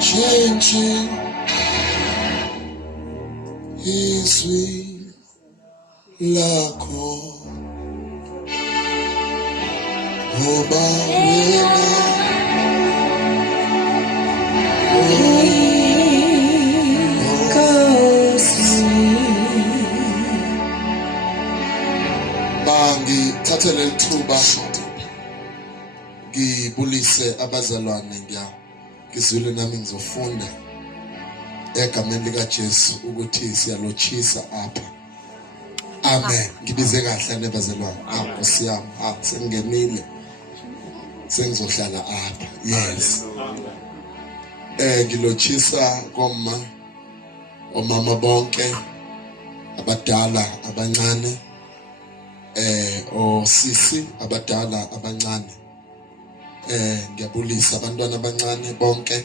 Changing izwi lakho ngoba wena bangithathele ithuba ngibulise abazalwane ngizwile nami ngizofunda egameni lika Jesu ukuthi siyalochisa apha. Amen. Ngibize kahle nebazalwane. Siyami. Sengingenile. Sengizohlala apha. Yes. Ngilochisa omama bonke abadala abancane, osisi abadala abancane. Ngiyabulisa abantwana abancane bonke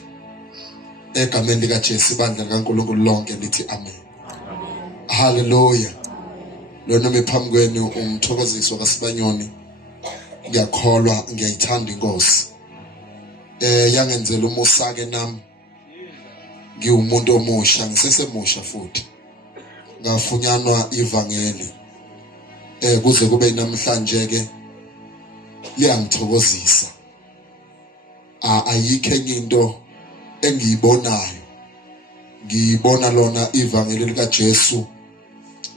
egameni lika Jesu, ibandla kaNkulunkulu lonke lithi amen. Hallelujah. Lona mephambi kwenu umthokozisi kaSibanyoni. Ngiyakholwa, ngiyayithanda inkosi. Yangenzela umusa ke nami. Ngiwumuntu omusha, ngisesemusha futhi. Ngafunyanwa ivangeli. Kuze kube namhlanje ke liyangithokozisa. Ayikho enye into engiyibonayo. Ngibona lona ivangeli lika Jesu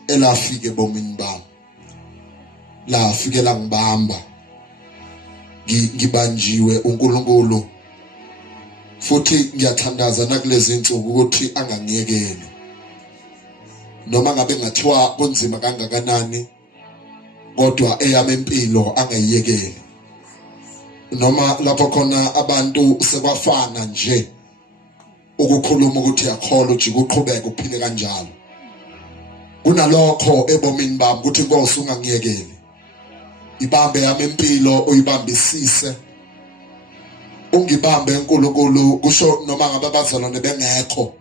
elafike bomini bami. Lafike langibamba. Ngibanjiwe uNkulunkulu. Futhi ngiyathandaza nakulezi insuku ukuthi angangiyekeli. Noma ngabe ngathiwa kunzima kangakanani, kodwa eyami impilo angayiyekeli. Noma lapho khona abantu sekwafana nje ukukhuluma ukuthi yakholwa ujike uqhubeke uphile kanjalo. Kunalokho ebomini bami ukuthi inkosi ungangiyekeli. Ibambe yami impilo uyibambisise. Ungibambe uNkulunkulu, kusho noma ngabe abazalwane bengekho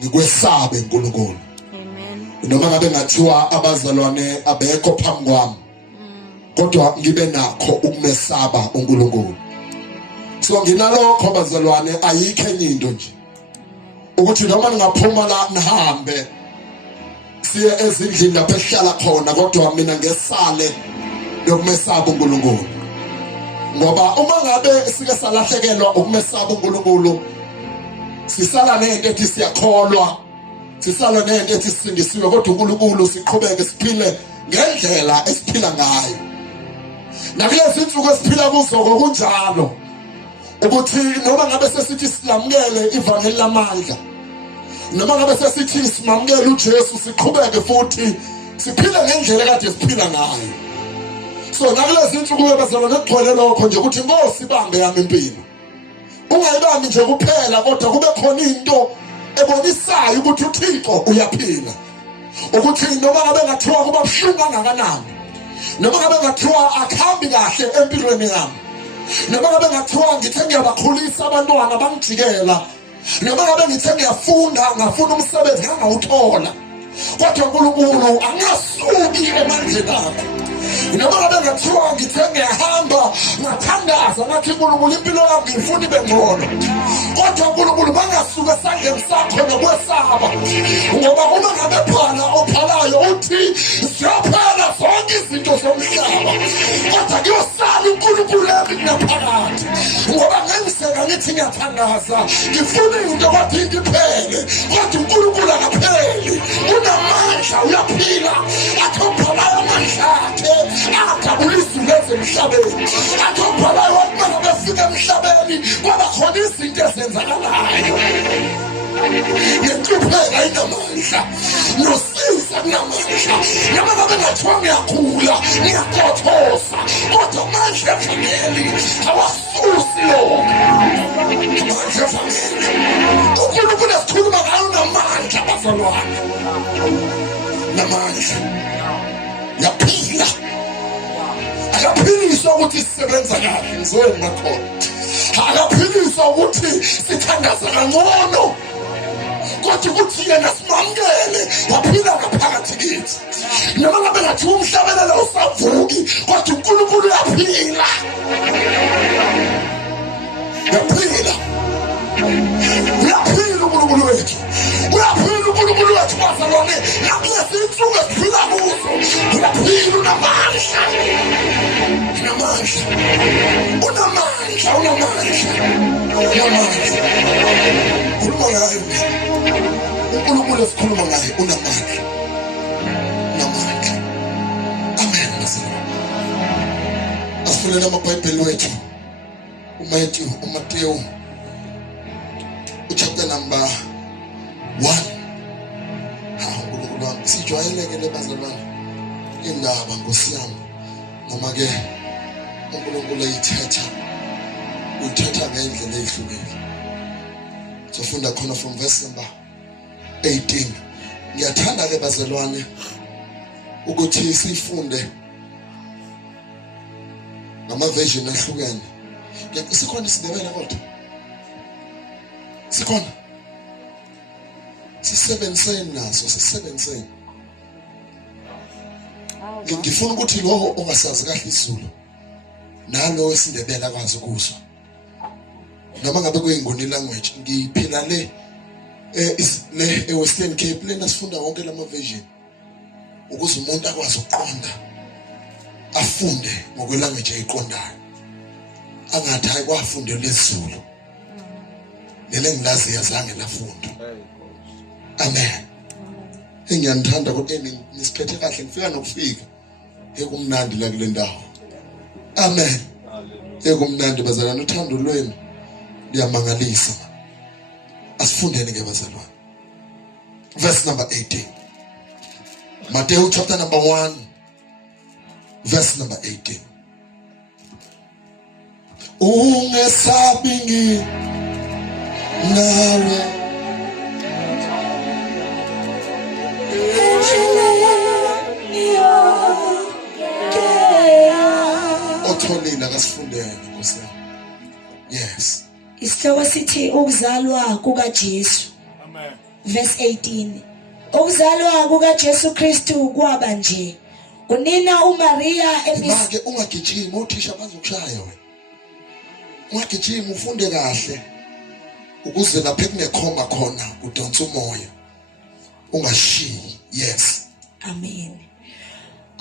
ngikwesabe uNkulunkulu. Amen. Noma ngabe ngathiwa abazalwane abekho phambi kwami, kodwa ngibe nakho ukumesaba uNkulunkulu. So nginalokho abazalwane, ayikho enye into nje ukuthi noma ningaphuma la nihambe siye ezindlini lapho esihlala khona, kodwa mina ngesale yokumesaba uNkulunkulu. Ngoba uma ngabe sike salahlekelwa ukumesaba uNkulunkulu, sisala nento ethi siyakholwa, sisala nento ethi sisindisiwe, kodwa uNkulunkulu siqhubeke siphile ngendlela esiphila ngayo. Nakulezi insuku esiphila kuzo kunjalo ukuthi noma ngabe sesithi silamukele ivangeli lamandla, noma ngabe sesithi simamukele uJesu, siqhubeke futhi siphile ngendlela kade siphila ngayo. So nakulezi insuku bezalwane kugcwele lokho nje ukuthi inkosi ibambe yami impilo. Ungayibambi nje kuphela, kodwa kube khona into ebonisayo ukuthi uThixo uyaphila. Ukuthi noma ngabe ngathiwa kuba buhlungu kangakanani, noma ngabe ngathiwa akhambi kahle empilweni yami, noma ngabe ngathiwa ngithe ngiyabakhulisa abantwana bangijikela, noma ngabe ngithe ngiyafunda ngafuna umsebenzi ngangawuthola, kodwa uNkulunkulu angasuki emandleni akho. Noma ngabe ngathiwa ngithe ngiyahamba ngathandaza ngathi uNkulunkulu impilo yami ngifuna ibe ngcono, kodwa uNkulunkulu bangasuka esandleni sakho nokwesaba. Ngoba uma ngabe phala ophalayo uthi siyaphela zonke izinto zomhlaba, kodwa kuyosala uNkulunkulu ngaphakathi. Ngoba ngengiseka ngithi ngiyathandaza, ngifuna into kodwa ingiphele, kodwa uNkulunkulu akapheli. Unamandla, uyaphila, athophalayo amandla akhe akabulisa emhlabeni. Athophalayo uma ngabe fika emhlabeni kwaba khona izinto ezenzakalayo. Ngenhlupheko inamandla, nosiza kunamandla. Noma ngabe ngathiwa ngiyagula, ngiyakothoza, kodwa manje evangeli awasusi lokho. Manje evangeli uNkulunkulu esikhuluma ngayo namandla, bazalwane, namandla. Yaphila. akaphiliswa ukuthi sisebenza kahle ngizweni ngakhona, akaphiliswa ukuthi sithandaza kangcono, kodwa ukuthi yena simamukele waphila ngaphakathi kithi. Noma ngabe ngathi umhlabelela usavuki, kodwa uNkulunkulu uyaphila, uyaphila, uyaphila uNkulunkulu wethu, uyaphila uNkulunkulu wethu bazalwane. Nakulezi insuku esiphila kuzo uyaphila, unamandla, unamandla, unamandla, unamandla, unamandla. Khuluma ngayo uNkulunkulu esikhuluma ngaye unamandla, unamandla. Amen. Asifunele amabhayibheli wethu uMateyu chapter number 1. uNkulunkulu wami sijwayeleke le bazalwane indaba Nkosi yami, noma ke uNkulunkulu uyithetha ngendlela ehlukile. Sofunda khona from verse number 18. Ngiyathanda ke bazalwane ukuthi sifunde ngama version ahlukene. Sikhona isiNdebele kodwa sikhona sisebenzeni naso, sisebenzeni. Ngifuna ukuthi lo ongasazi kahle isiZulu nalo wesiNdebele akwazi ukuzwa, noma ngabe kuyingoni language. Ngiphila le Western Cape lena sifunda wonke lama version ukuze umuntu akwazi ukuqonda, afunde ngokwelanguage ayiqondayo, angathi hayi kwafunde lesiZulu lele ngilazi yazange lafunda. Amen. Engiyanithanda kodwa nisiphethe kahle, ngifika nokufika ekumnandi la kule ndawo. Amen. Ekumnandi bazalwane, uthando lwenu liyamangalisa. Asifundeni ke bazalwane. Verse number 18. Matthew chapter number 1 verse number 18. Ungesabingi nawe otholile akasifundele Nkosi yami. Yes. Isihloko sithi ukuzalwa kukaJesu. Amen. Verse 18. Ukuzalwa kukaJesu Kristu kwaba nje. Unina uMaria manje ungagijima uthisha bazokushaya wena. Ungagijima ufunde kahle ukuze lapha kunekhoma khona udonsa umoya. Ungashiyi. Yes. Amen.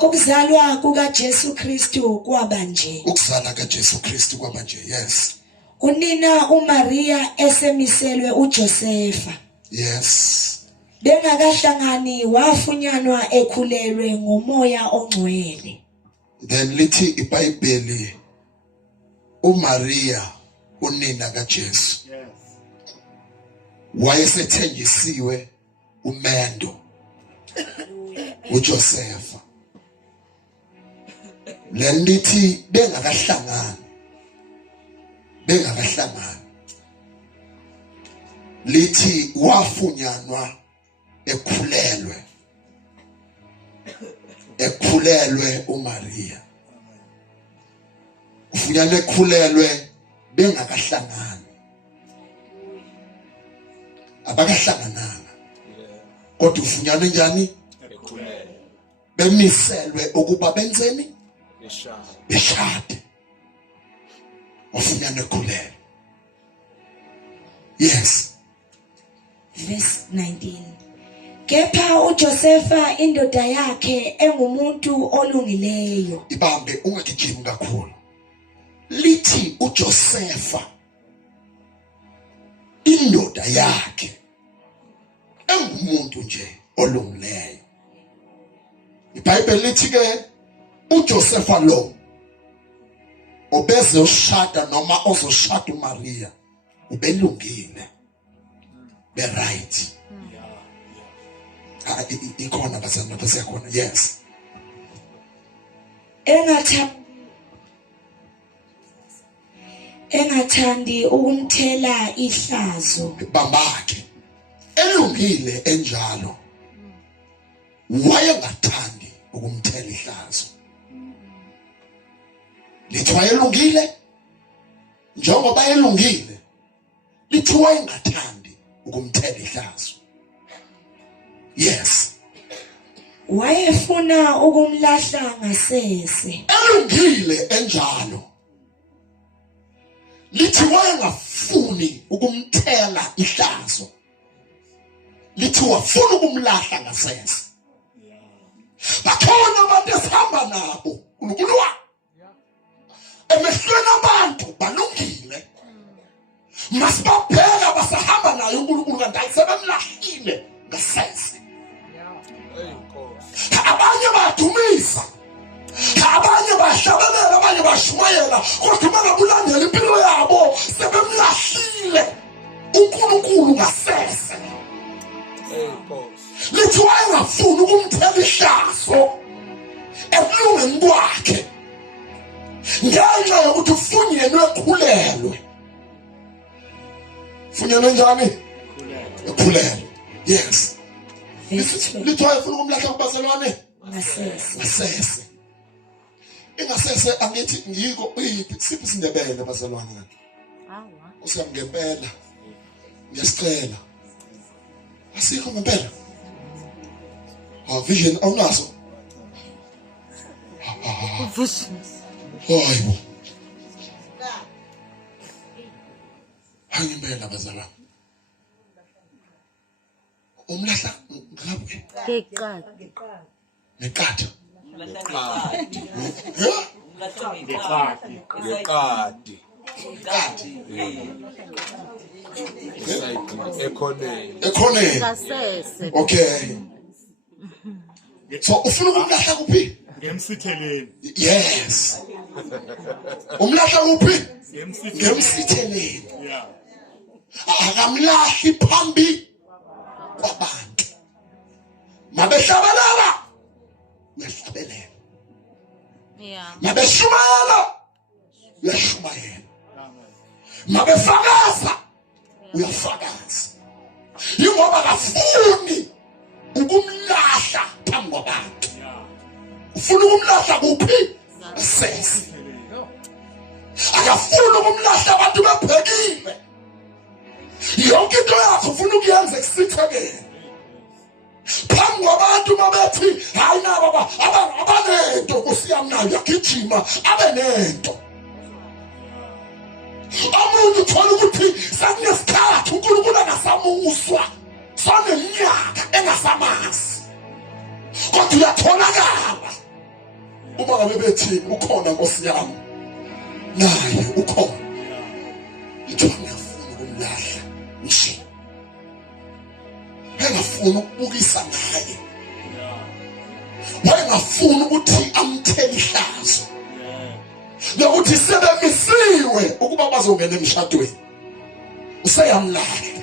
Ukuzalwa kukaJesu Kristu kwaba nje. Ukuzalwa kaJesu Kristu kwaba nje. Yes. Unina uMaria esemiselwe uJosefa. Yes. Bengakahlangani wafunyanwa ekhulelwe ngomoya ongcwele. Then lithi iBhayibheli uMaria unina kaJesu. Yes. Wayesethenjisiwe umendo uJosefa. Lendithi bengakahlangani lithi wafunyanwa ekhulelwe uMaria. Ufunyanwa ekhulelwe bengakahlangani, abakahlangananga, kodwa ufunyanwa njani? Ekhulelwe. Bemiselwe ukuba benzeni? Beshade. Ufunyanwa ekhulelwe. Yes. Verse 19. Kepha uJosefa indoda yakhe engumuntu olungileyo. Ibambe ungagijimi kakhulu. Lithi uJosefa indoda yakhe engumuntu nje olungileyo. iBhayibheli lithi ke uJosefa lo obeze ushada noma ozoshada uMaria ubelungile, be right. Ikhona bazana basiyakhona. Yes. Engathandi ukumthela ihlazo. Bambakhe elungile enjalo wayengathandi ukumthela ihlazo. lithi wayelungile njengoba elungile, lithi wayengathandi ukumthela ihlazo. Yes, wayefuna ukumlahla ngasese. Elungile enjalo, lithi wayengafuni ukumthela ihlazo, lithi wafuna ukumlahla ngasese. Bakhona abantu esihamba nabo uNkulunkulu emehlweni abantu balungile, masibabheka basahamba naye uNkulunkulu kanti ayisebemlahlile ngasese. Abanye bayadumisa, abanye bayahlabelela, abanye bayashumayela, kodwa uma ngabe ulandela impilo yabo sebemlahlile uNkulunkulu ngasese. Lithi wayengafuni ukumthela ihlazo ekulungeni kwakhe ngenxa yokuthi ufunyenwe ekhulelwe. Funyenwe njani? Ekhulelwe. Yes. Lithi wayefuna ukumlahla kubazalwane ngasese. Ingasese angithi ngiko uyiphi siphi isindebele bazalwane kanti? Usiyamngempela. Ngiyasicela. Asikho ngempela. Vision awunaso. Visions. Hayibo. Hangempela bazalwane. Umlahla ngabe Ngekati. nekatha. Ngekati. Ekhoneni. Ngasese. Okay. So ufuna ukumlahla kuphi? Ngemsitheleni. Yes. Umlahla kuphi? Ngemsitheleni. Ngemsitheleni. Yeah. Akamlahli phambi kwabantu. Mabehlabelela uyahlabelela, Yeah. mabeshumayela uyashumayela, mabefakaza uyafakaza. Yingoba kafuni ukumlahla phambi kwabantu. Ufuna ukumlahla kuphi? Ngasese. Akafuni ukumlahla abantu bebhekile. Yonke into yakho ufuna ukuyenza ekusithekeni phambi kwabantu mabethi hayi naba abanento kusiyamnandi yagijima abe nento. Umuntu uthola ukuthi sakunesikhathi uNkulunkulu angasamuswa, saneminyaka engasamazi, kodwa uyatholakala uma ngabe bethi ukhona Nkosi yami, naye ukhona. Ithiwa ngiyafuna ukumlahla nje, engafuni ukubukisa ngaye, wayengafuni ukuthi amthele ihlazo, nokuthi sebemisiwe ukuba bazongena emshadweni, useyamlahla.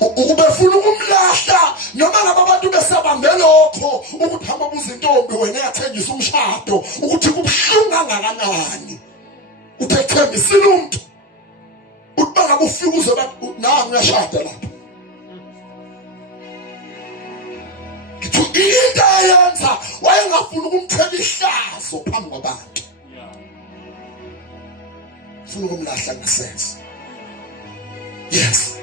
Ubefuna ukumlahla noma ngabe abantu besabambe lokho ukuthi hamba buzintombi wena yathengisa umshado ukuthi kubuhlungu kangakanani. Uthethembisile umuntu uthi bangabe ufika uze bathi na ngiyashada lapha. Into ayenza wayengafuna ukumthela ihlazo phambi kwabantu, ufuna ukumlahla ngasese. Yes.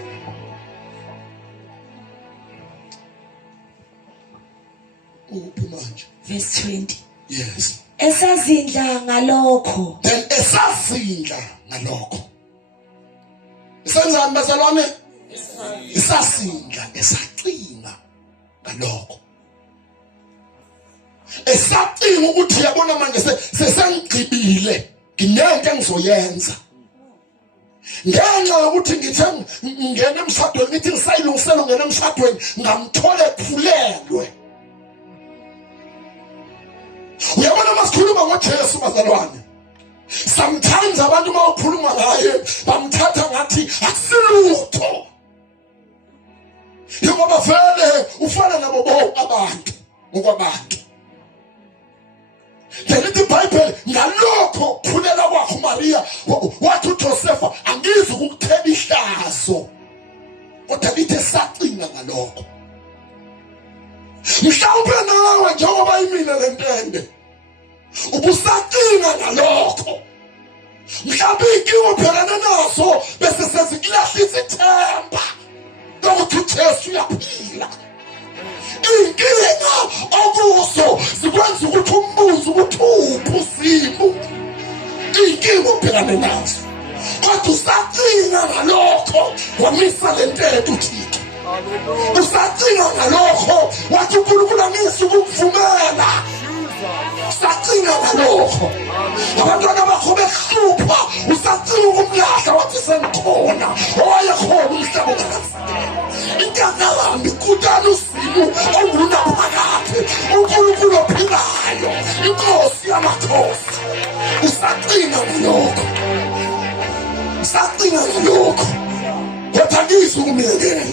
Uphi manje? Verse 20. Yes. Esazindla ngalokho. Then esazindla ngalokho. Isenzani bazalwane? Esazindla, esaqina ngalokho. Esacinga ukuthi yabona manje sesengigcibile, nginento engizoyenza. Ngenxa yokuthi ngithe ngene emshadweni, ngithi ngisayilungisela ngene emshadweni ngamthola ekhulelwe. Uyabona masikhuluma ngoJesu bazalwane, sometimes abantu mawukhuluma ngaye bamthatha ngathi akusilutho, yingoba vele ufana nabo bonke abantu ngokwabantu. Lithi iBhayibheli ngalokho kukhulela kwakho uMaria wathi uJosefa angizi ukukuthela ihlazo, kodwa lithi esaqina ngalokho. Mhlawumbe nawe njengoba imina lentende ubusacinga ngalokho mhlawumbe inkinga ubhekane nazo bese sezikulahlisa ithemba lokuthi uJesu uyaphila. Inkinga okuzo zikwenza ukuthi umbuzo ukuthi uphi usimo. Inkinga ubhekane nazo kodwa usacinga ngalokho wamisa lento uThixo. Usacinga ngalokho wathi uNkulunkulu angisi ukuvumela. Usacinga ngalokho abantwana bakho behlupha usacinga ukumlahla wathi sengikhona owayekhona umhlaba ongakafikela. Inkakambi kudala usimo olunaphakade uNkulunkulu ophilayo inkosi yamakhosi. Usacinga ngalokho. Usacinga ngalokho wathi angisi ukumyekela.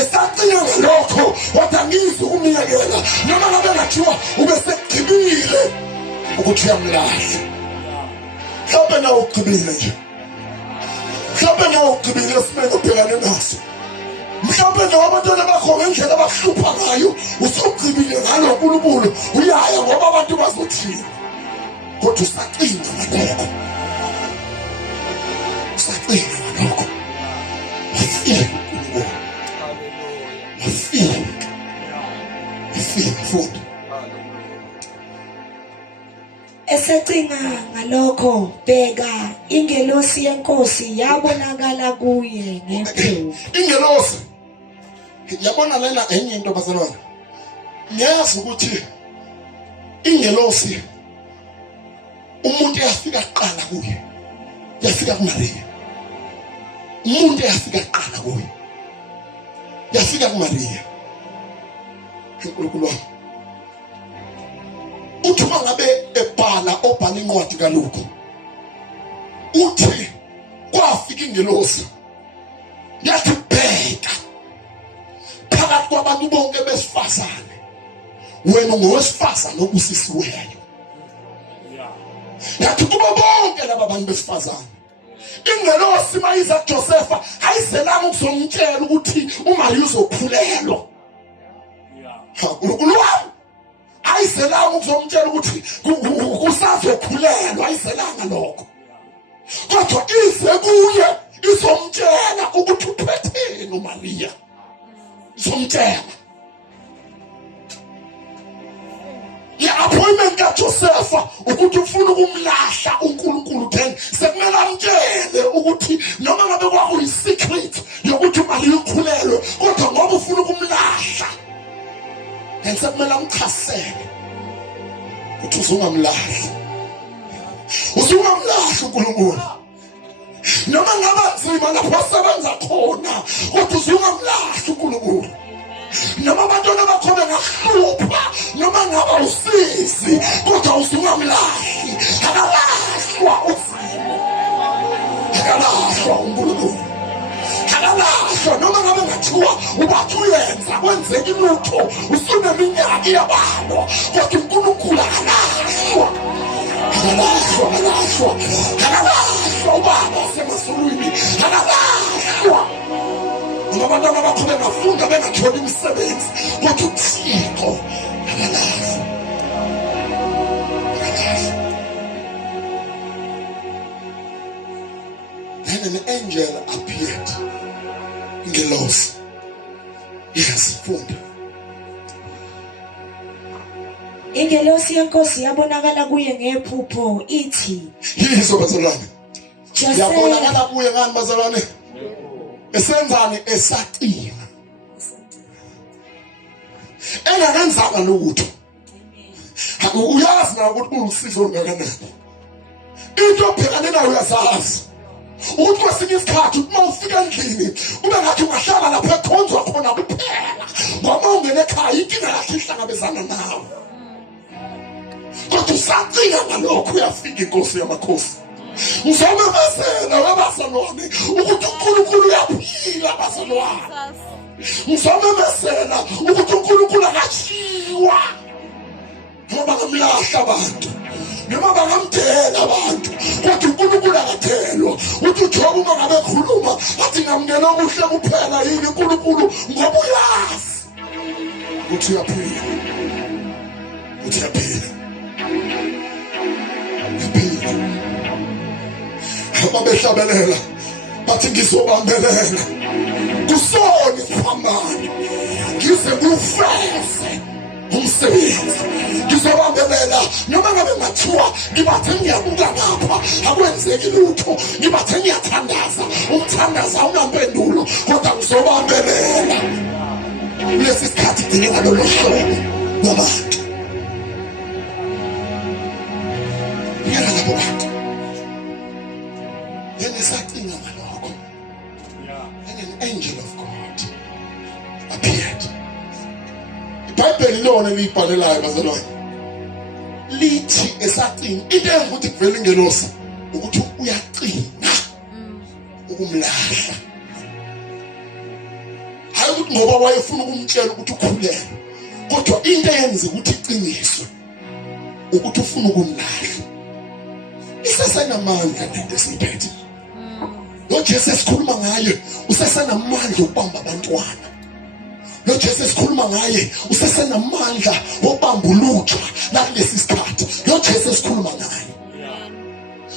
Esacinga ngalokho wathi angisi ukumyekela noma ngabe ngathiwa ube sekugqibile ukuthi uyamlahla. Mhlawumbe nawe ugqibile nje. Mhlawumbe nawe ugqibile esimeni obhekane naso. Mhlawumbe nawe abantwana bakho ngendlela abahlupha ngayo usugqibile ngalo uNkulunkulu uyaya ngoba abantu bazothini. Kodwa usacinga ngalokho. Usacinga ngalokho. Futhi esecinga ngalokho bheka ingelosi yenkosi yabonakala kuye ngephupho. Ingelosi yabona lena enye into bazalwane. Ngiyazi ukuthi ingelosi umuntu uyafika kuqala kuye. Yafika kuMaria. Umuntu uyafika kuqala kuye. Yafika kuMaria. uNkulunkulu wami uthi mangabe ebhala obhala incwadi kaLuka uthi kwafika ingelosi yathi bheka phakathi kwabantu bonke besifazane wena ngowesifazane obusisiweyo. Yathi kubo bonke laba bantu besifazane ingelosi mayiza kuJosefa ayizelanga ukuzomtshela ukuthi uMaria uzokhulelwa. uNkulunkulu wami ayizelanga ukuzomtshela ukuthi kusazokhulelwa. Ayizelanga lokho kodwa ize kuye izomtshela ukuthi uphetheni uMaria. Izomtshela appointment kaJosefa ukuthi ufuna ukumlahla uNkulunkulu then sekumele amtshele ukuthi noma ngabe kwakuyisecret yokuthi uMaria ukhulelwe kodwa ngoba ufuna ukumlahla then sekumele amchasele ukuthi uzungamlahli. Uzungamlahli uNkulunkulu noma ngaba nzima lapho asebenza khona kodwa uzungamlahli uNkulunkulu. Noma abantwana bakho bengahlupha noma ngaba usizi kodwa uzungamlahli. Akalahlwa uzimo. Akalahlwa uNkulunkulu. Akalahlwa noma ngabe ngathiwa ubathi uyenza kwenzeka ilutho usuneminyaka yabalwa kodwa uNkulunkulu akalahlwa. Akalahlwa. Akalahlwa ubaba semasulwini. Akalahlwa. Abantwana bakho bengafunda bengatholi imisebenzi kodwa uThixo akalahlwa. Then an angel appeared. Ingelosi. Yes, funda. Ingelosi yenkosi yabonakala kuye ngephupho ithi. Yizo bazalwane. Josefa Yabonakala kuye ngani bazalwane? Esenzani esacinga. Engakenzanga lutho. Uyazi na ukuthi usizo ngakanani. Into obhekane nayo uyasazi. Ukuthi kwesinye isikhathi uma ufika endlini ube ngathi ungahlala lapha ekhonzwa khona kuphela. Ngoba ungene ekhaya inkinga yakhe ihlangabezana nawe. Kodwa usacinga ngalokho uyafika inkosi yamakhosi. Ngizomemezela wabazalwane ukuthi uNkulunkulu uyaphila bazalwane. Ngizomemezela ukuthi uNkulunkulu akashiwa. Noma ngamlahla abantu noma bangamdela abantu kodwa uNkulunkulu akathelwa. Uthi uJob uma ngabe ekhuluma athi ngamngena okuhle kuphela yini uNkulunkulu ngoba uyazi ukuthi uyaphila. Uthi uyaphila. babehlabelela bathi ngizobambelela kusoni phambani ngize kufese umsebenzi ngizobambelela noma ngabe ngathiwa ngibathe ngiyabuka ngapha akwenzeki lutho ngibathe ngiyathandaza umthandaza unampendulo kodwa ngizobambelela lesi sikhathi dinga lolu hlobo lwabantu yena labo bantu yena sacinga ngalokho and an angel of God appeared. iBhayibheli lona libhalelayo bazalwane lithi esacinga into engukuthi kuvela ingelosi ukuthi uyaqina ukumlahla hayi ukuthi ngoba wayefuna ukumtshela ukuthi ukhulele kodwa into eyenza ukuthi iqiniswe ukuthi ufuna ukumlahla isesenamandla lento esiphethe lo Jesu esikhuluma ngaye usesenamandla okubamba abantwana lo Jesu esikhuluma ngaye usesenamandla okubamba ulutsha nakulesi sikhathi lo Jesu esikhuluma ngaye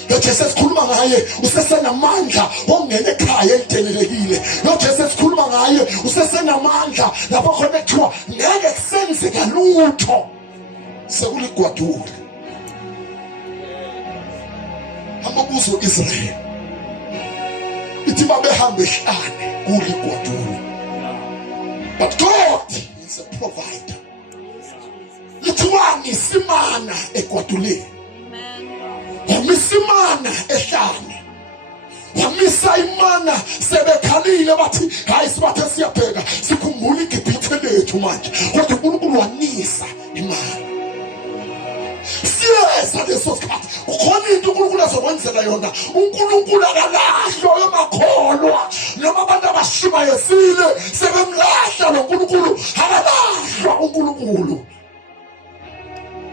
lo Jesu esikhuluma ngaye usesenamandla ongena ekhaya elitelelekile lo Jesu esikhuluma ngaye usesenamandla lapho khona kuthiwa ngeke kusenzeka lutho sekuligwadule amabuzo Israel ithi babehambe ehlane kuligwadule but God is a provider lithiwani simana egwaduleni wamisimana ehlane wamisa imana sebekhalile bathi hayi sibathe siyabheka sikhumbula iGibhithe lethu manje kodwa uNkulunkulu wanisa imana siyeza leso sikhathi ukhona into uNkulunkulu azokwenzela yona uNkulunkulu akalahlwa emakholwa noma abantu abashumayezile sebemlahla lo uNkulunkulu akalahlwa uNkulunkulu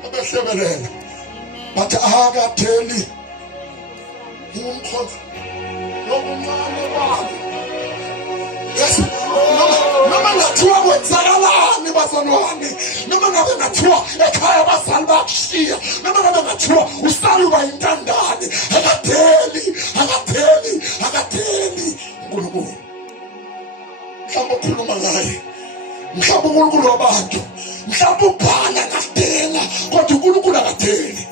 abehlebelela bathi akatheli umkhonza lokuncane bani noma ngathiwa kwenzakalani bazalwane noma ngabe ngathiwa ekhaya abazali bakushiya noma ngabe ngathiwa usaluba intandane akatheli uNkulunkulu mhlawumbe ukhuluma ngaye mhlawumbe uNkulunkulu wabantu mhlawumbe ubhala kadela kodwa uNkulunkulu akatheli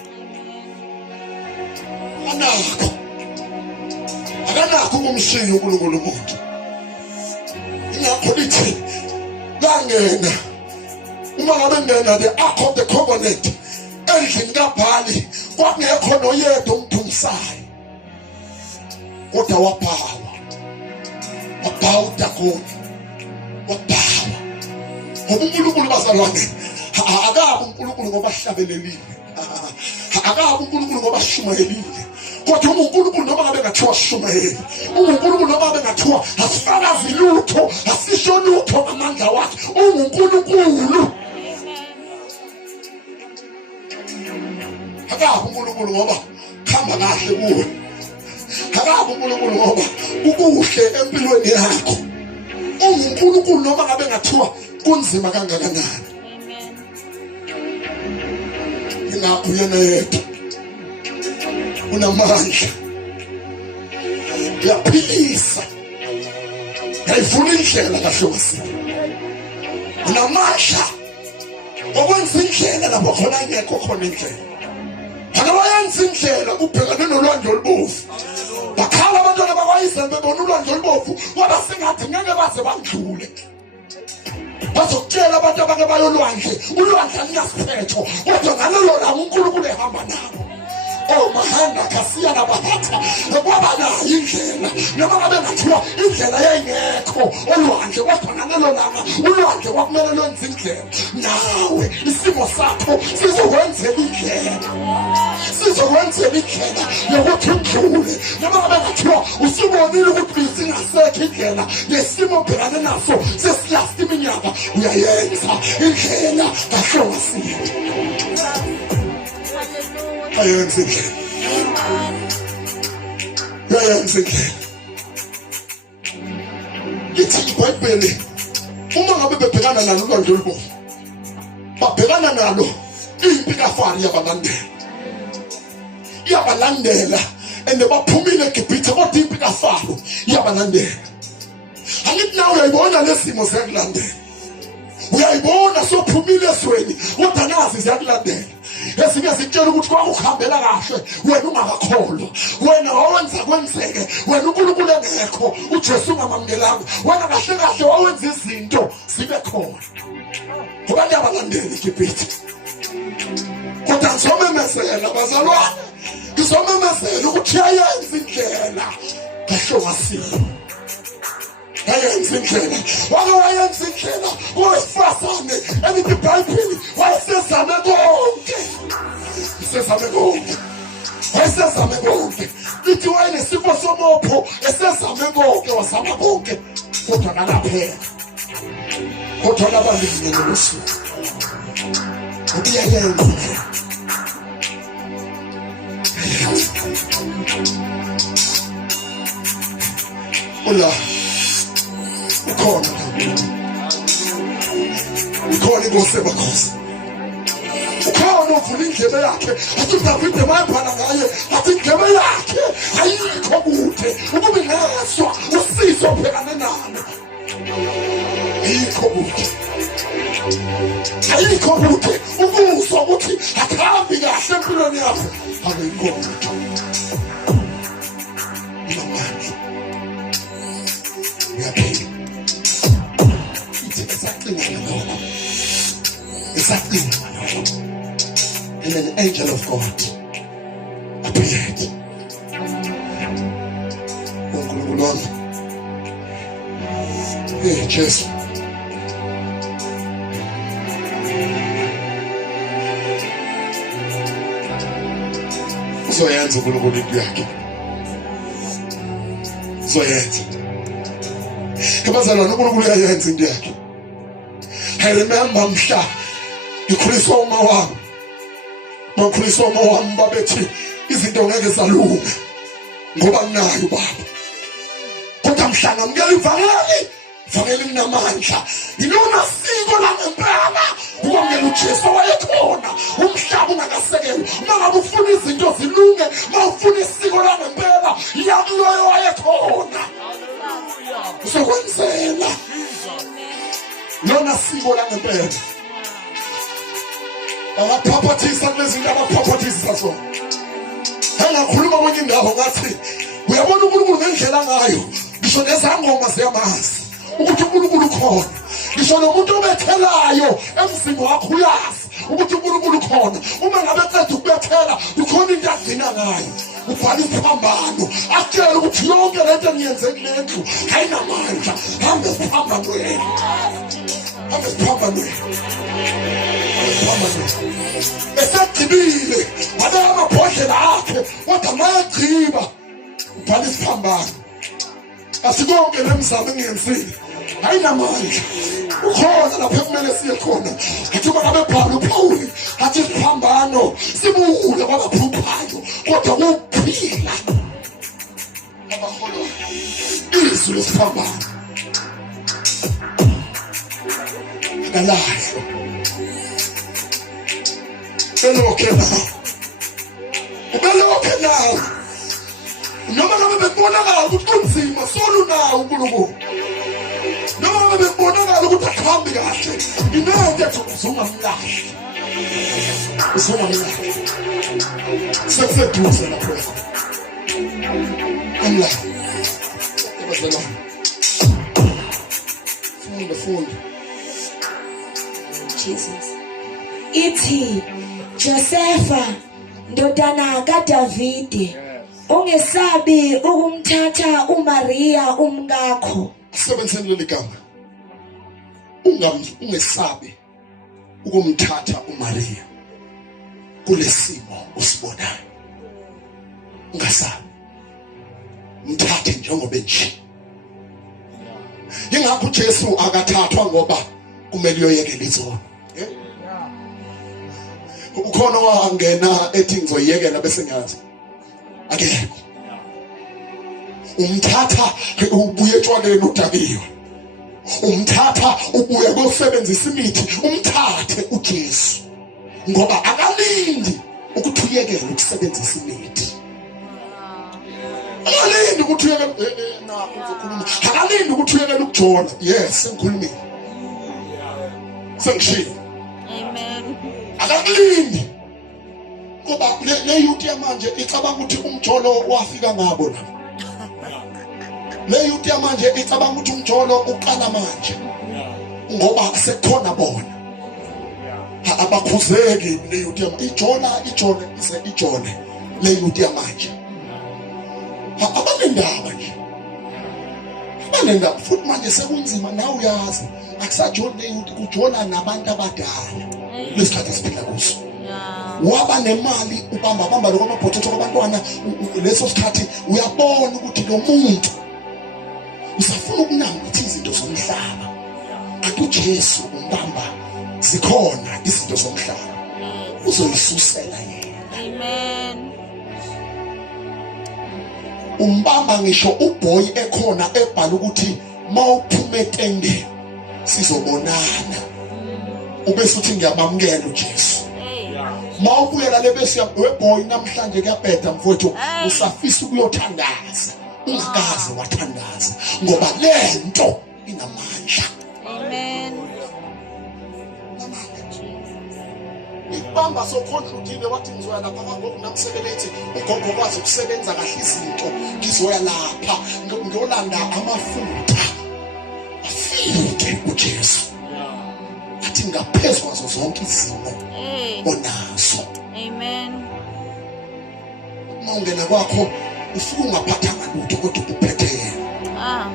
akanakho ukumshiya uNkulunkulu umuntu ingakho lithi bangena uma ngabe ngena the Ark of the Covenant endlini kaBhali kwakungekho noyedwa umthungisayo kodwa wabhawa uDagoni wabhawa ngoba uNkulunkulu bazalwane akabi uNkulunkulu ngoba ahlabelelile akabi uNkulunkulu ngoba ashumayelile kodwa uNkulunkulu noma ngabe ngathiwa shumayeli uNkulunkulu noma ngabe ngathiwa asifakazi lutho asisho lutho ngamandla wakhe uNkulunkulu akabi uNkulunkulu ngoba khamba kahle kuwe akabi uNkulunkulu ngoba ukuhle empilweni yakho uNkulunkulu noma ngabe ngathiwa kunzima kangakanani ingakho yena yedwa unamandla uyaphilisa yayifuna indlela kahlosini unamandla okwenza indlela lapho khona ingekho khona indlela akabayenza indlela kubhekane nolwandle olubovu bakhala abantwana bakwaIsrayeli bebona ulwandle olubovu kodwa singathi ngeke baze bandlule bazokutshela abantu abake bayolwandle ulwandle lingasiphetho kodwa ngalelo langa uNkulunkulu ehamba nabo mahanda kasiya nabahatha ngoba nayo indlela noma ngabe ngathiwa indlela yayingekho olwandle kodwa ngalelo langa ulwandle kwakumele lwenze indlela nawe isimo sakho sizokwenzela indlela yokuthi udlule noma ngabe ngathiwa usubonile ukuthi bisingasekho indlela nesimo obhekane naso sesilasta iminyaka uyayenza indlela kahlongasiwe ayenze indlela lithi iBhayibheli uma ngabe bebhekana nalo ulwandle olubovu babhekana nalo impi kaFaro yabalandela and baphumile eGibhithe kodwa impi kaFaro iyabalandela. Angithi nawe uyayibona lesimo siyakulandela. Uyayibona sophumile esweni kodwa nazi ziyakulandela. Esinye sitshela ukuthi kwakuhambela kahle wena ungakakholwa. Wena wawenza kwenzeke wena uNkulunkulu engekho uJesu ungamamngelanga. Wena kahle kahle wawenza izinto zibe khona. Abantu abalandeli eGibhithe. Kodwa ngizomemezela bazalwane. Ngizomemezela ukuthi ayenze indlela kahle wasipho. Ayenze indlela. Wayenze indlela. Owesifazane elithi iBhayibheli wayesezame konke. Esezame konke. Wayesezame konke. Lithi wayenesifo somopho esezame konke wazama konke. Kodwa kalapheka. Kodwa labalimi ngolosuku. Uyayenza indlela. Ola. Ukhona inkosi emakhosi. Ukhona uvula indlebe yakhe athi uDavide mayebhala ngaye athi indlebe yakhe ayikho kude ukuba ingaswa usizo obhekane nalo. Ayikho kude. Ayikho kude ukuzwa ukuthi akuhambi kahle empilweni yakho. Ayikho kude. Exactly. And an angel of God appeared. Hey, Jesus. Uzoyenza uNkulunkulu into yakhe. Uzoyenza. Abazalwane uNkulunkulu uyayenza into yakhe. I remember mhla ngikhuliswa uma wami. Ngikhuliswa uma wami babethi izinto ngeke zalunga ngoba nginayo baba. Kodwa mhla ngamukela ivangeli, ivangeli linamandla. Ilona siko langempela. Ukwamukela uJesu wayekhona. Umhlaba ungakasekelwa. Mangabe ufuna izinto zilunge, mawufuna isiko langempela, yakuloyo wayekhona. Uzokwenzela. Lona siko langempela. Abaphaphathisa kulezinto abaphaphathisa sona. Engakhuluma kwenye indawo ngathi uyabona uNkulunkulu ngendlela ngayo. Ngisho nezangoma ziyamazi ukuthi uNkulunkulu ukhona. Ngisho nomuntu obethelayo emzini wakho uyazi ukuthi uNkulunkulu ukhona. Uma ngabe eceda ukubethela ukhona into agcina ngayo. Ubhala isiphambano atshela ukuthi yonke lento engiyenze kulendlu ayinamandla. Hambe isiphambano wena. Hambe isiphambano wena. Esagcibile wabeka amabhodlela akhe kodwa mayegciba ubhala isiphambano. Asikonke lemizamo engiyenzile ayinamandla. Ukhona lapho kumele siye khona. Athi uma ngabe bhala uPaul athi isiphambano sibuhle kwabaphuphayo kodwa kuphila abaholwa izwi lesiphambano akalahlwa. Ubelokhe nawe noma ngabe bekubonakala ukuthi kunzima solunawo uNkulunkulu. Noma ngabe bekubonakala ukuthi akuhambi kahle inento ethi uzungamlahli. Uzungamlahli. Sekuseduze lapho. Amlahli. Abazalwane. Funda. Jesus. Ithi Josefa ndodana kaDavide ungesabi ukumthatha uMaria umkakho. Sebenzeni leli gama. Ungesabi ukumthatha uMaria kulesimo usibonayo. Ungasabi. Mthathe njengoba nje. Yingakho uJesu akathathwa ngoba kumele uyoyekela izono. Ukhona wangena ethi ngizoyekela bese ngiyathi akekho. Umthatha ubuye etshwaleni udakiwe. Umthatha ubuye kusebenzisa imithi. Umthathe uJesu ngoba akalindi ukuthi uyekele ukusebenzisa imithi. Akalindi ukuthi uyeke nakho uzokhuluma. Akalindi ukuthi uyeke ukujona. Yes, sengikhulumile. Sengishilo. Amen. Akalindi. Ngoba le youth yamanje icabanga ukuthi umjolo wafika ngabo la. Le youth yamanje icabanga ukuthi umjolo uqala manje. Ngoba sekukhona bona. Abakhuzeki le youth yamanje. Ijole le youth yamanje. Abanendaba nje. Abanendaba futhi manje sekunzima nawe uyazi. Akusajona le youth ujona nabantu abadala. Lesikhathi siphila kuso. Waba nemali ubamba lokho amabhototho kwabantwana leso sikhathi uyabona ukuthi lo muntu usafuna ukunambitha izinto zomhlaba. Kanti uJesu umbamba zikhona izinto zomhlaba. Uzoyisusela yena. Amen. Umbamba ngisho uboy ekhona ebhala ukuthi mawuphuma etende sizobonana. Ubese uthi ngiyabamukela uJesu. Mawubuyela lebese weboy namhlanje kuyabheda mfowethu usafisa ukuyothandaza ungakaze wathandaza ngoba lento inamandla. Amen. Ibamba sokhondludile wathi ngizoya lapha ngoku namsebelethi ugogo kwazi ukusebenza kahle izinto ngizoya lapha ngiyolanda amafutha afike uJesu athi ngaphezulu kwazo zonke izimo onazo. Amen. Mawungena kwakho ufuna ungaphathanga lutho kodwa uphethe yena.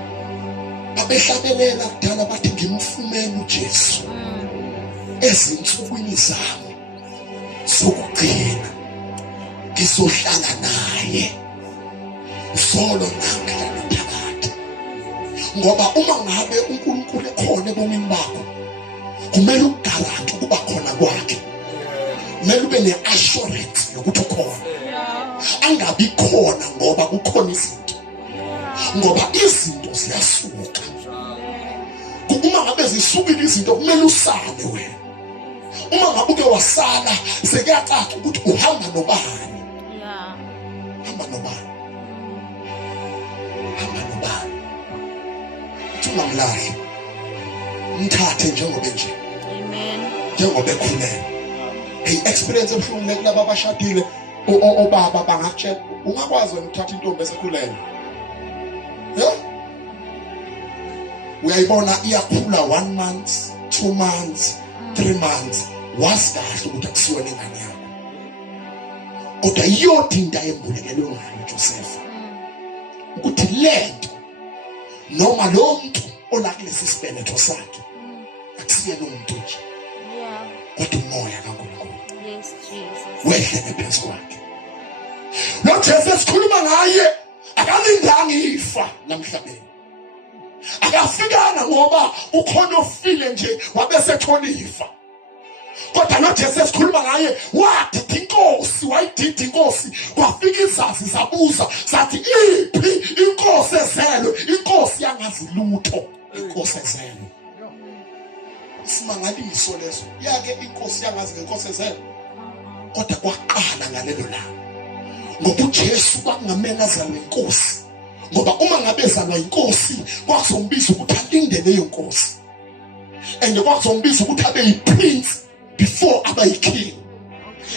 Abehlabelela kudala bathi ngimfumene uJesu ezinsukwini zami sokugcina ngizohlala naye solo namhla naphakade. Ngoba uma ngabe uNkulunkulu ekhona ebomini bakho kumele ugarante ukuba khona kwakhe. Kumele ube ne-assurance yokuthi ukhona. Angabi khona ngoba kukhona izinto. Ngoba izinto ziyasuka. Uma ngabe zisukile izinto kumele usale wena. Uma ngabe uke wasala sekuyacaca ukuthi uhamba nobani. Hamba nobani. Hamba nobani. Ungamlahle. Mthathe njengoba nje. Amen. Njengoba ekhulele. Experience ebuhlungu kulabo abashadile obaba bangakutshela ungakwazi wena ukuthatha intombi esekhulele. Uyayibona iyakhula 1 month, 2 months, 3 months. Wazi kahle ukuthi akusiwona ingane yakho. Kodwa iyodinda embulekelwe ngayo Joseph. Ukuthi lento noma lo muntu olakulesi sibeletho sakhe akusiyena umuntu nje. Kodwa umoya kaNkulunkulu. Yes, Jesus. Wehle phezu kwakhe. Lo Jesu sikhuluma ngaye akalindanga ifa namhlabeni. Akafikanga ngoba ukhona ofile nje wabese thola ifa. Kodwa lo Jesu sikhuluma ngaye wadida inkosi, wayidida inkosi kwafika izazi zabuza sathi iphi inkosi ezelwe, inkosi yangazi lutho, inkosi ezelwe. Simangaliso leso yake inkosi yangazi ngenkosi ezelwe. Kodwa kwaqala ngalelo la ngoba uJesu kwakungamele azalwe inkosi. Ngoba uma ngabe ezalwa inkosi kwakuzombiza ukuthi alinde leyo nkosi. And kwakuzombiza ukuthi abe yiprince before abe yiking.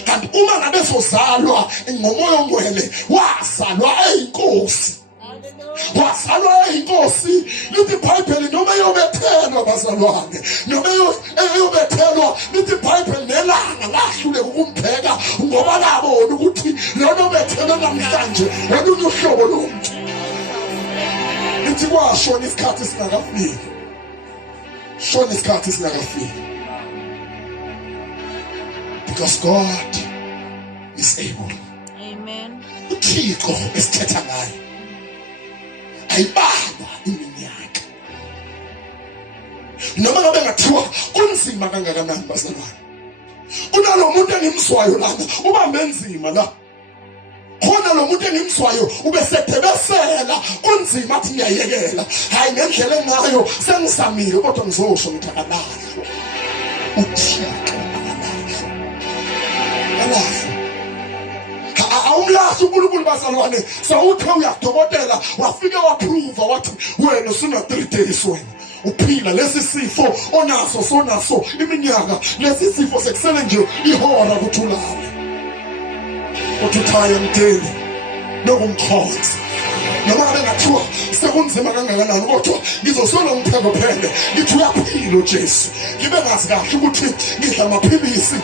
Kanti uma ngabe sozalwa ngomoya ongcwele wazalwa eyinkosi. Wazalwa eyinkosi. Lithi iBhayibheli noma eyobethelwa bazalwane, noma eyobethelwa lithi iBhayibheli nelanga lahlule ukumbheka ngoba labona ukuthi lona obethelwe namhlanje olunye uhlobo lomuntu. Lithi kwashona isikhathi singakafiki. Shona isikhathi singakafiki. Because God is able. Amen. uThixo esithetha ngaye ayibamba iminyaka. Noma ngabe ngathiwa kunzima kangakanani bazalwane. Kunalo muntu engimswayo lana ubambe enzima la. Khona lo muntu engimswayo ubesedebesela kunzima athi ngiyayekela. Hayi ngendlela engayo sengisamile kodwa ngizosho ngithi akalahlwa. uThixo akalahlwa. Akalahlwa. Awumla kahle uNkulunkulu bazalwane sawuthe uyadokotela wafike waprove wathi wena usuna 3 days wena uphila lesi sifo onaso sonaso iminyaka lesi sifo sekusele nje ihora kuthulana uthaya mdeni nokumkhonza noma ngabe ngathiwa sekunzima kangakanani kodwa ngizosola umpheko phele ngithi uyaphila uJesu ngibe ngazi kahle ukuthi ngidla amaphilisi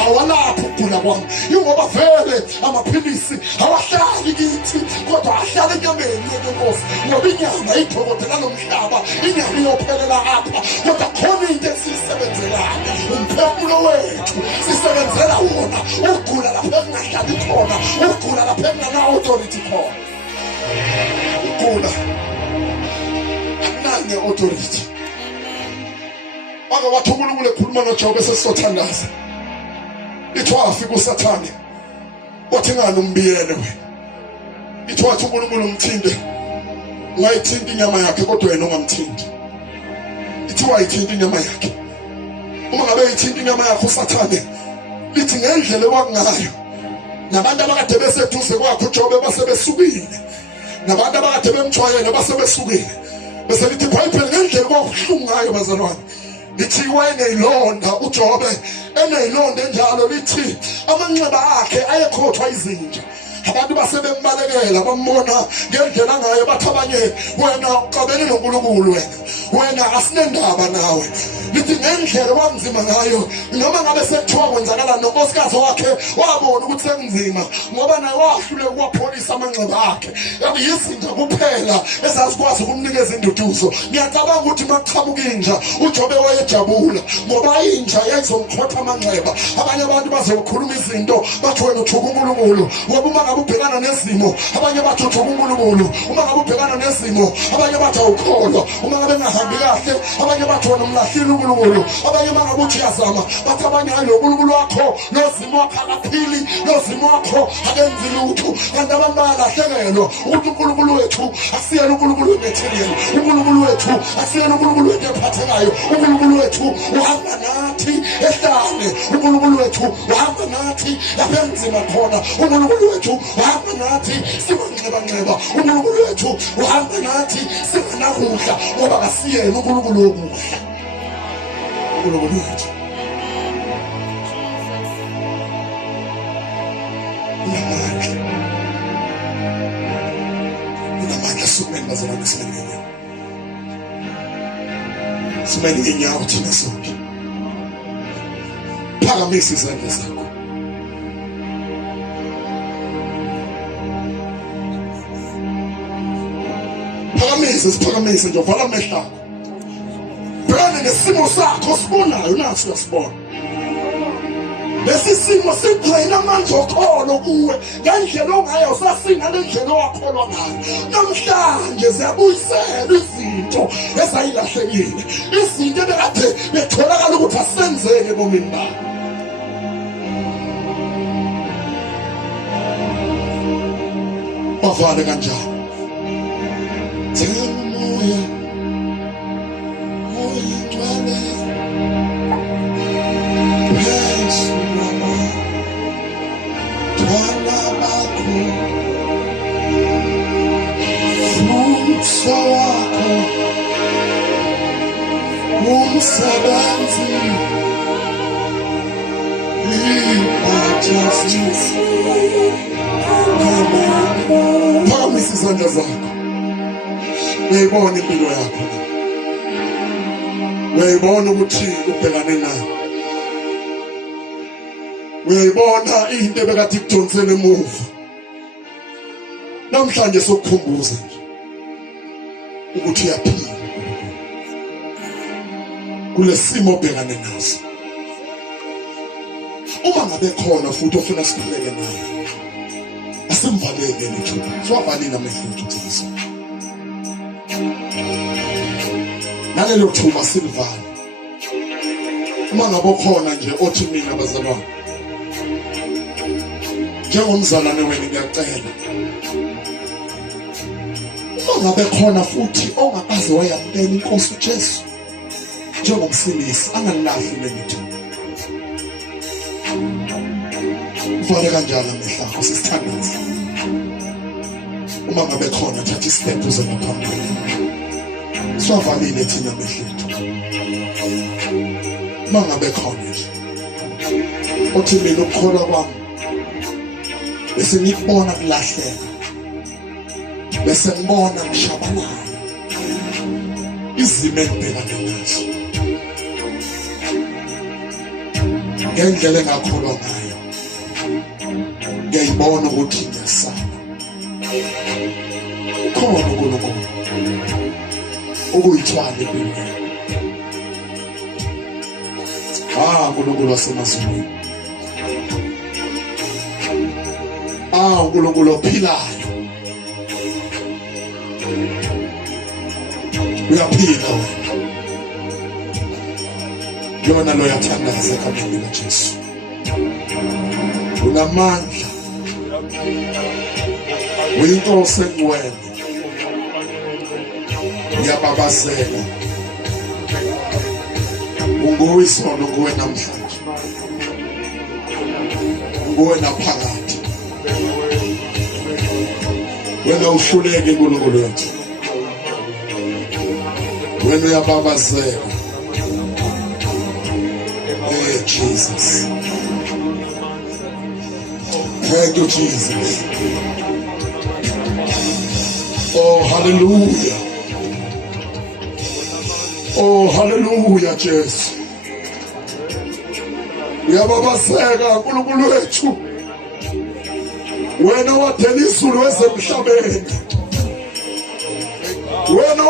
awalapho ukugula kwami ingoba vele amaphilisi awahlali kithi kodwa ahlala enyameni yenkosi ngoba inyama idokotela lomhlaba inyama iyophelela apha kodwa khona into esisebenzelayo umphefumulo wethu sisebenzela wona ukugula lapho engahlali khona ukugula lapho engana authority khona ukugula akunanye authority wathi uNkulunkulu ekhuluma noJobe esesothandaza ithi wafika uSathane wathi ngani umbiyele wena ithi wathi uNkulunkulu umthinde ungayithinta inyama yakhe kodwa yena ungamthinti ithi wayithinta inyama yakhe uma ngabe yithinta inyama yakhe uSathane lithi ngendlela ewakungayo nabantu abakade beseduze kwakhe uJobe basebesukile nabantu abakade bemthwayele basebesukile bese lithi iBhayibheli ngendlela kwakuhlungu ngayo bazalwane lithi wayengeyilonda uJobe eneyilonda enjalo lithi amanxeba akhe ayekhothwa izinja abantu basebembalekela bambona ngendlela ngayo bathi abanye wena uqabele noNkulunkulu wena asinendaba nawe lithi ngendlela kwanzima ngayo noma ngabe sekuthiwa kwenzakala nonkosikazi wakhe wabona ukuthi sekunzima ngoba naye wahlule ukupholisa amanxeba akhe yizinja kuphela esazikwazi ukumnikeza induduzo ngiyacabanga ukuthi maqhamuka inja uJobe wayejabula ngoba inja yayizomkhotha amanxeba abanye abantu bazokhuluma izinto bathi wena uthuka uNkulunkulu ngoba uma ngabe ubhekana nezimo abanye bathi uthuka uNkulunkulu uma ngabe ubhekana nezimo abanye bathi awukholwa uma ngabe engahambi kahle abanye bathi wena umlahlile uNkulunkulu abanye mangabe uthi yazama bathi abanye hayi lo uNkulunkulu wakho nozimo wakho akaphili nozimo wakho akenzi lutho kanti abantu bayalahlekelwa ukuthi uNkulunkulu wethu asiyena uNkulunkulu wematerial uNkulunkulu wethu asiyena uNkulunkulu wetephathekayo uNkulunkulu wethu uhamba nathi ehlane uNkulunkulu wethu uhamba nathi lapha enzima khona uNkulunkulu wethu uhamba nathi sibanxeba uNkulunkulu wethu uhamba nathi singanakudla ngoba kasiyena uNkulunkulu wokudla uNkulunkulu wethu unamandla sumeni bazalwane simeni ngenyawo thina sonke phakamisa izandla zakho siphakamise nje vala amehlo akho bhekane nesimo sakho sibonayo nathi uyasibona lesi simo siphayina amandla okholo kuwe ngendlela ongayo sasinga lendlela owakholwa ngayo namhlanje ziyabuyisela izinto ezayilahlekile izinto ebekade betholakala ukuthi asenzeke ebomini bakho bavale kanjalo Moya, moya, Yesu mama, twana bako, umso wako, umsebenzi, majesty, phakamisa izandla zakho. Uyayibona impilo yakho uyayibona ukuthi ubhekane nayo uyayibona into ebekade ikudonsele emuva namhlanje sokukhumbuza nje ukuthi uyaphila kulesimo obhekane naso uma ngabe khona futhi ofuna siphileke naye asimvalele lithuba siwavalile amehlo ethu nalelo thuba silivale uma ngabe khona nje othi mina bazalwane njengomzalwane wena ngiyacela uma ngabe khona futhi ongakaze wayamkela inkosi uJesu njengomsindisi angalahli lento uvale kanjalo amehlo akho sisithandaza uma ngabe khona thatha istep uzophambili siwavalile thina mehlethu uma ngabe khona nje uthi mina ukukholwa kwami bese ngikubona kulahleka bese ngibona ngishabalala izimo engibhekane nazo ngendlela engakholwa ngayo ngiyayibona ukuthi ngiyasala khona uNkulunkulu ukuyithwala impilo uNkulunkulu wasemazulwini uNkulunkulu ophilayo uyaphila wena yona lo yathandaza egameni likaJesu unamandla uyinkosi engcwele uyababazela unguwizolo nguwe namhlanje nguwe naphakade wena uhluleke uNkulunkulu wethu wena uyababazela Jesus. Thank you, Jesus. Oh, hallelujah. Oh, hallelujah, Jesus. Uyababaseka uNkulunkulu wethu. Wena wathela izulu ezemhlabeni. Wena